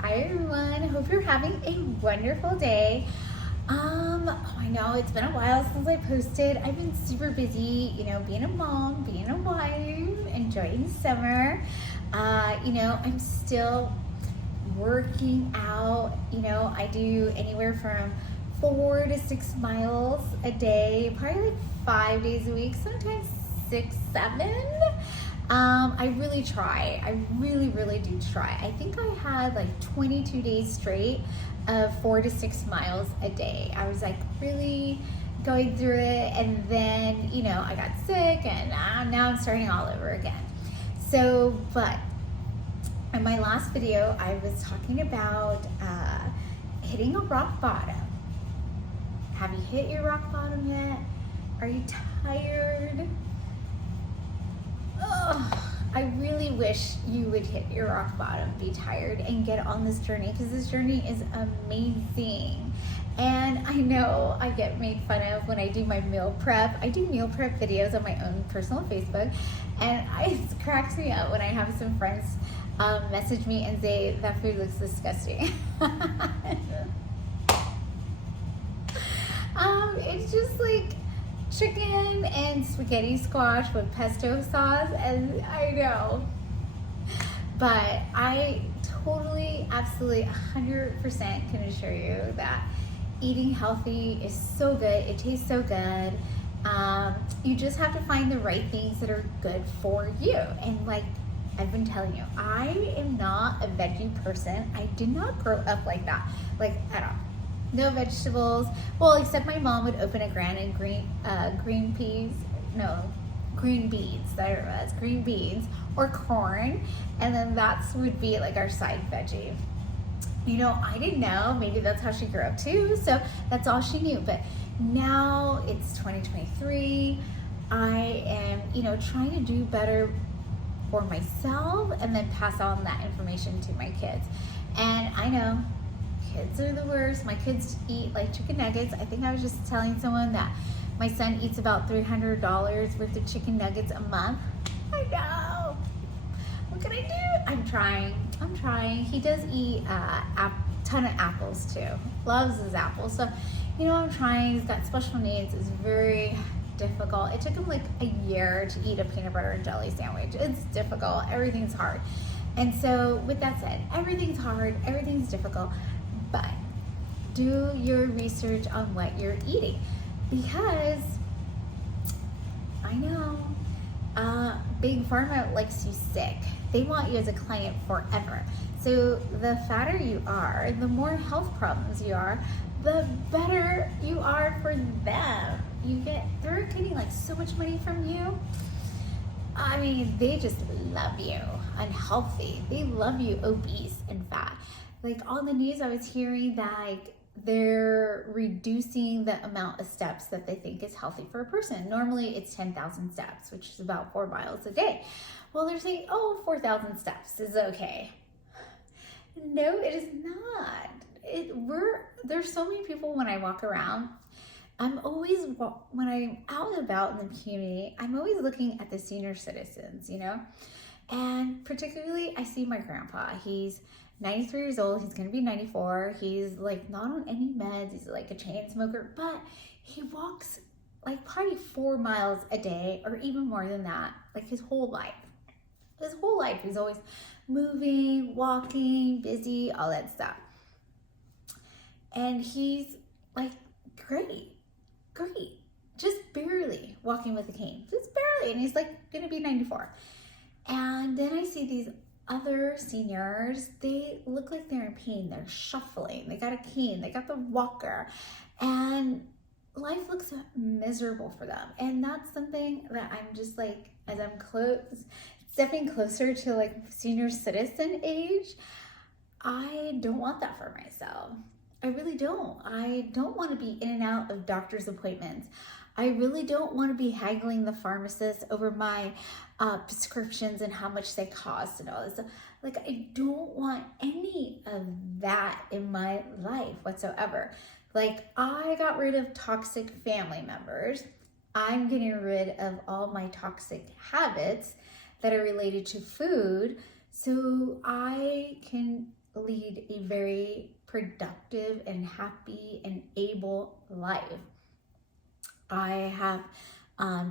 Hi everyone, hope you're having a wonderful day. I know it's been a while since I posted. I've been super busy, being a mom, being a wife, enjoying summer. I'm still working out. I do anywhere from 4 to 6 miles a day, probably like 5 days a week, sometimes 6, 7. I really try. I really, really do try. I think I had like 22 days straight of 4 to 6 miles a day. I was like really going through it, and then I got sick, and now I'm starting all over again. But in my last video, I was talking about hitting a rock bottom. Have you hit your rock bottom yet? Are you tired? Oh, I really wish you would hit your rock bottom, be tired, and get on this journey, because this journey is amazing. And I know I get made fun of when I do my meal prep. I do meal prep videos on my own personal Facebook, and it cracks me up when I have some friends message me and say that food looks disgusting. It's just like chicken and spaghetti squash with pesto sauce, and I know, but I totally, absolutely 100% can assure you that eating healthy is so good. It tastes so good. You just have to find the right things that are good for you. And like I've been telling you, I am not a veggie person. I did not grow up like that, like at all. No vegetables. Well, except my mom would open a green beans. There it was, green beans or corn, and then would be like our side veggie. I didn't know. Maybe that's how she grew up too. So that's all she knew. But now it's 2023. I am, trying to do better for myself and then pass on that information to my kids. And I know kids are the worst. My kids eat like chicken nuggets. I think I was just telling someone that my son eats about $300 worth of chicken nuggets a month. I know. What can I do? I'm trying. He does eat a ton of apples too. Loves his apples. So, I'm trying. He's got special needs. It's very difficult. It took him like a year to eat a peanut butter and jelly sandwich. It's difficult. Everything's hard. And so with that said, everything's hard. Everything's difficult. But do your research on what you're eating, because I know Big Pharma likes you sick. They want you as a client forever. So the fatter you are, the more health problems you are, the better you are for them. They're getting like so much money from you. I mean, they just love you unhealthy. They love you obese and fat. Like on the news, I was hearing that like they're reducing the amount of steps that they think is healthy for a person. Normally it's 10,000 steps, which is about 4 miles a day. Well, they're saying, 4,000 steps is okay. No, it is not. There's so many people when I walk around. When I'm out and about in the community, I'm always looking at the senior citizens, and particularly I see my grandpa. He's 93 years old. He's going to be 94. He's like not on any meds. He's like a chain smoker, but he walks like probably 4 miles a day or even more than that, like his whole life. He's always moving, walking, busy, all that stuff. And he's like great, just barely walking with a cane, just barely. And he's like going to be 94. And then I see these other seniors, they look like they're in pain. They're shuffling. They got a cane. They got the walker. And life looks miserable for them. And that's something that I'm just like, as I'm stepping closer to like senior citizen age, I don't want that for myself. I really don't. I don't want to be in and out of doctor's appointments. I really don't want to be haggling the pharmacist over my prescriptions and how much they cost and all this stuff. Like, I don't want any of that in my life whatsoever. Like, I got rid of toxic family members. I'm getting rid of all my toxic habits that are related to food so I can lead a very productive and happy and able life. I have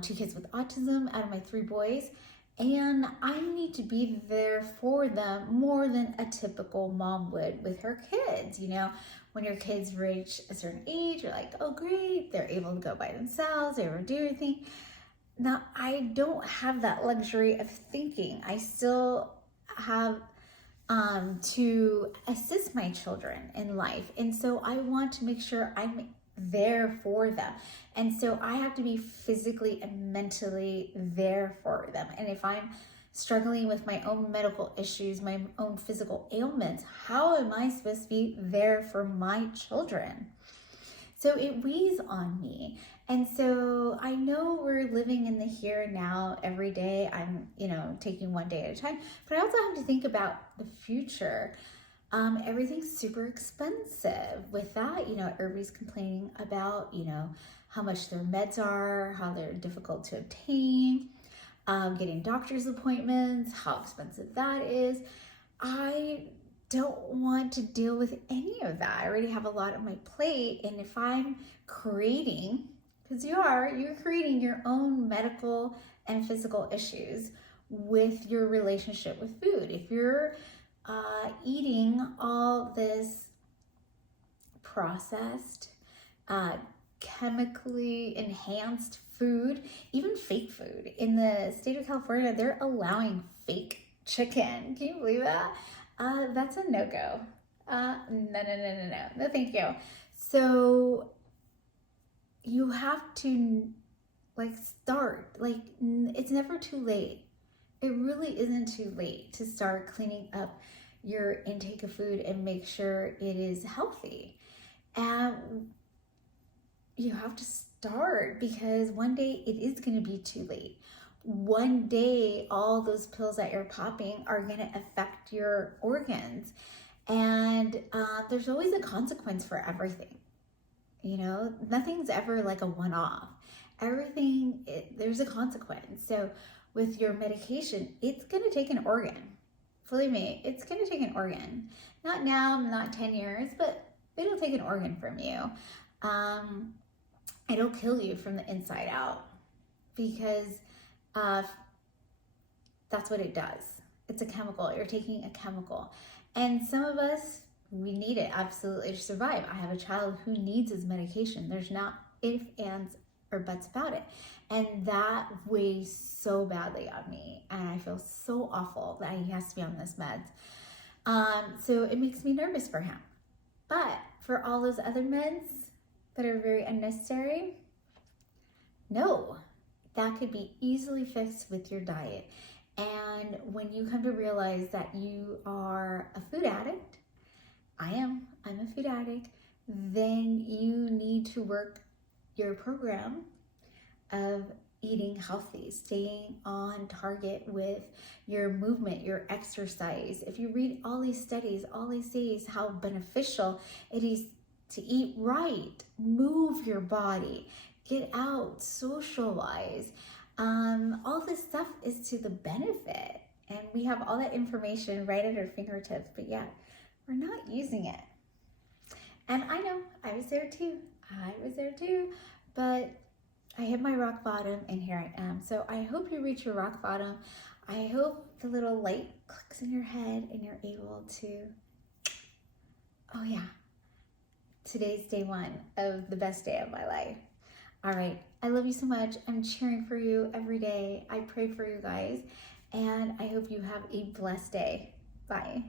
2 kids with autism out of my 3 boys, and I need to be there for them more than a typical mom would with her kids. You know, when your kids reach a certain age, you're like, oh great, they're able to go by themselves, they're able to do everything. Now, I don't have that luxury of thinking. I still have to assist my children in life. And so I want to make sure I'm there for them. And so I have to be physically and mentally there for them. And if I'm struggling with my own medical issues, my own physical ailments, how am I supposed to be there for my children? So it weighs on me. And so I know we're living in the here and now every day. I'm, taking one day at a time, but I also have to think about the future. Everything's super expensive. With that, everybody's complaining about, how much their meds are, how they're difficult to obtain, getting doctor's appointments, how expensive that is. I don't want to deal with any of that. I already have a lot on my plate. And if I'm creating, because you're creating your own medical and physical issues with your relationship with food. If you're eating all this processed, chemically enhanced food, even fake food. In the state of California, they're allowing fake chicken. Can you believe that? That's a no-go. No, thank you. So you have to start, it's never too late. It really isn't too late to start cleaning up your intake of food and make sure it is healthy. And you have to start, because one day it is going to be too late. One day, all those pills that you're popping are going to affect your organs. And there's always a consequence for everything. Nothing's ever like a one-off. Everything, there's a consequence. So with your medication, it's going to take an organ. Believe me, it's going to take an organ. Not now, not 10 years, but it'll take an organ from you. It'll kill you from the inside out, because that's what it does. It's a chemical. You're taking a chemical. And some of us, we need it absolutely to survive. I have a child who needs his medication. There's not ifs, ands, or buts about it. And that weighs so badly on me. And I feel so awful that he has to be on this meds. So it makes me nervous for him. But for all those other meds that are very unnecessary, no, that could be easily fixed with your diet. And when you come to realize that you are a food addict, I'm a food addict, then you need to work your program of eating healthy, staying on target with your movement, your exercise. If you read all these studies, all they say is how beneficial it is to eat right, move your body, get out, socialize. All this stuff is to the benefit. And we have all that information right at our fingertips, but yet we're not using it. And I know, I was there too, but I hit my rock bottom, and here I am. So I hope you reach your rock bottom. I hope the little light clicks in your head and you're able to, oh yeah, today's day 1 of the best day of my life. All right, I love you so much. I'm cheering for you every day. I pray for you guys, and I hope you have a blessed day. Bye.